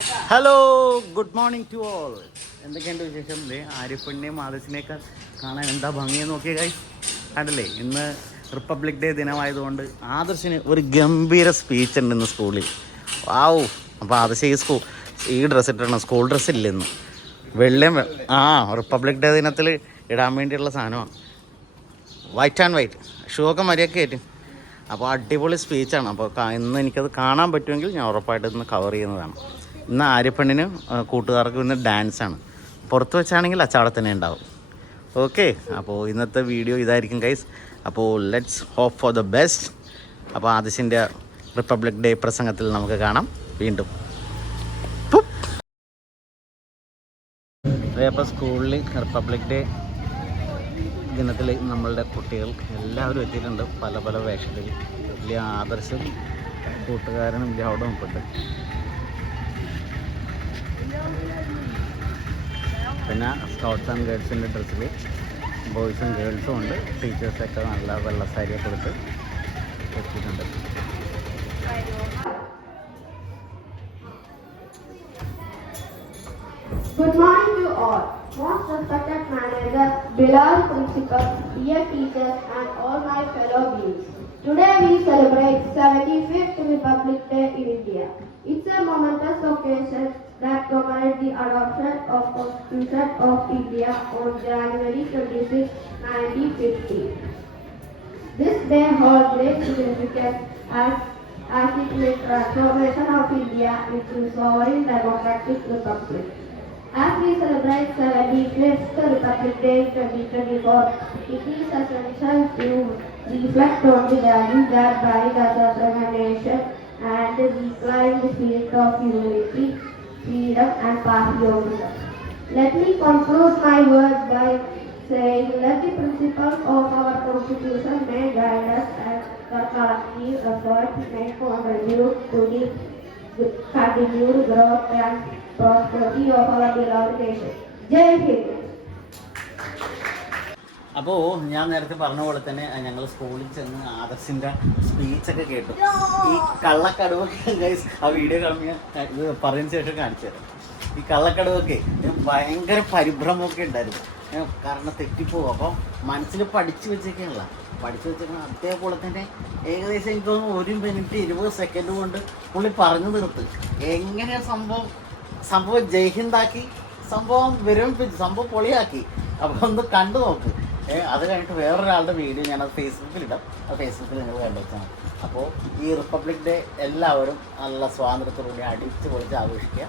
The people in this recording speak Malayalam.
Hello, good morning to all. എന്തൊക്കെയുണ്ട് വിശേഷം? ആര്യപ്പണ്ണിയും ആദർശിനെയൊക്കെ കാണാൻ എന്താ ഭംഗിയെന്ന് നോക്കിയ ഗൈസ്. കണ്ടില്ലേ, ഇന്ന് റിപ്പബ്ലിക് ഡേ ദിനമായതുകൊണ്ട് ആദർശിന് ഒരു ഗംഭീര സ്പീച്ച് ഉണ്ട് ഇന്ന് സ്കൂളിൽ. വാവു. അപ്പോൾ ആദർശ് ഈ ഡ്രസ്സ് ഇട്ടിരണം, സ്കൂൾ ഡ്രസ്സ് ഇല്ല ഇന്ന്. വെള്ളയും റിപ്പബ്ലിക് ഡേ ദിനത്തിൽ ഇടാൻ വേണ്ടിയുള്ള സാധനമാണ്. വൈറ്റ് ആൻഡ് വൈറ്റ് ഷൂ ഒക്കെ മര്യാദയ്ക്ക് കയറ്റും. അപ്പോൾ അടിപൊളി സ്പീച്ചാണ്. അപ്പോൾ ഇന്ന് എനിക്കത് കാണാൻ പറ്റുമെങ്കിൽ ഞാൻ ഉറപ്പായിട്ട് ഇന്ന് കവർ ചെയ്യുന്നതാണ്. ഇന്ന് ആര്യപ്പണ്ണിന് കൂട്ടുകാർക്ക് ഇന്ന് ഡാൻസാണ്. പുറത്ത് വെച്ചാണെങ്കിൽ അച്ചാടെ തന്നെ ഉണ്ടാവും. ഓക്കെ, അപ്പോൾ ഇന്നത്തെ വീഡിയോ ഇതായിരിക്കും ഗൈസ്. അപ്പോൾ let's hope for the best. അപ്പോൾ ആദിശിൻ്റെ റിപ്പബ്ലിക് ഡേ പ്രസംഗത്തിൽ നമുക്ക് കാണാം വീണ്ടും. അപ്പോൾ സ്കൂളിൽ റിപ്പബ്ലിക് ഡേ ദിനത്തിൽ നമ്മളുടെ കുട്ടികൾ എല്ലാവരും എത്തിയിട്ടുണ്ട്, പല പല വേഷത്തിൽ. വലിയ ആദർശം കൂട്ടുകാരനും വലിയ അവിടെ മുപ്പുണ്ട്. പിന്നെ സ്കൗട്ട്സ് ആൻഡ് ഗേൾസിൻ്റെ ഡ്രസ്സിൽ ബോയ്സും ഗേൾസും ഉണ്ട്. ടീച്ചേഴ്സൊക്കെ നല്ല വെള്ളസാരിയൊക്കെ കൊടുത്ത് എത്തിയിട്ടുണ്ട്. Good morning to all. Most respected manager, beloved principal, dear teachers and all my fellow beings. Today we celebrate 75th Republic Day in India. It's a momentous occasion that commemorates the adoption of Constitution of India on January 26, 1950. This day holds great significance as it means transformation of India into sovereign democratic republic. As we celebrate 75th Republic Day 2024, it is essential to reflect on the values that bind us as a nation and reclaim the spirit of unity, freedom and patriotism. Let me conclude my words by saying, let the principles of our Constitution may guide us and our collective efforts may contribute to the continued growth and prosperity of our beloved nation. Jai Hind. അപ്പോൾ ഞാൻ നേരത്തെ പറഞ്ഞ പോലെ തന്നെ ഞങ്ങൾ സ്കൂളിൽ ചെന്ന് ആദർശിൻ്റെ സ്പീച്ചൊക്കെ കേട്ടു. ഈ കള്ളക്കടവൊക്കെ ഗൈസ് ആ വീഡിയോ ഇത് പറഞ്ഞതിന് ശേഷം കാണിച്ചു തരാം. ഈ കള്ളക്കടവൊക്കെ ഭയങ്കര പരിഭ്രമമൊക്കെ ഉണ്ടായിരുന്നു, കാരണം തെറ്റിപ്പോകും. അപ്പം മനസ്സിൽ പഠിച്ചു വെച്ചേക്കാനുള്ള അതേപോലെ തന്നെ ഏകദേശം എനിക്ക് തോന്നുന്നു 1 മിനിറ്റ് 20 സെക്കൻഡ് കൊണ്ട് പുള്ളി പറഞ്ഞു നിർത്ത്. എങ്ങനെയാണ് സംഭവം ജയ്ഹിന്ദാക്കി, സംഭവം വിരമിപ്പിച്ചു, സംഭവം പൊളിയാക്കി. അപ്പോൾ ഒന്ന് കണ്ടു നോക്ക്. അത് കഴിഞ്ഞിട്ട് വേറൊരാളുടെ വീഡിയോ ഞാനത് ഫേസ്ബുക്കിലിടാം. അത് ഫേസ്ബുക്കിൽ നിങ്ങൾ കണ്ടുവെച്ചാൽ. അപ്പോൾ ഈ റിപ്പബ്ലിക് ഡേ എല്ലാവരും നല്ല സ്വാതന്ത്ര്യത്തോടുകൂടി അടിച്ച് പൊളിച്ച് ആഘോഷിക്കുക.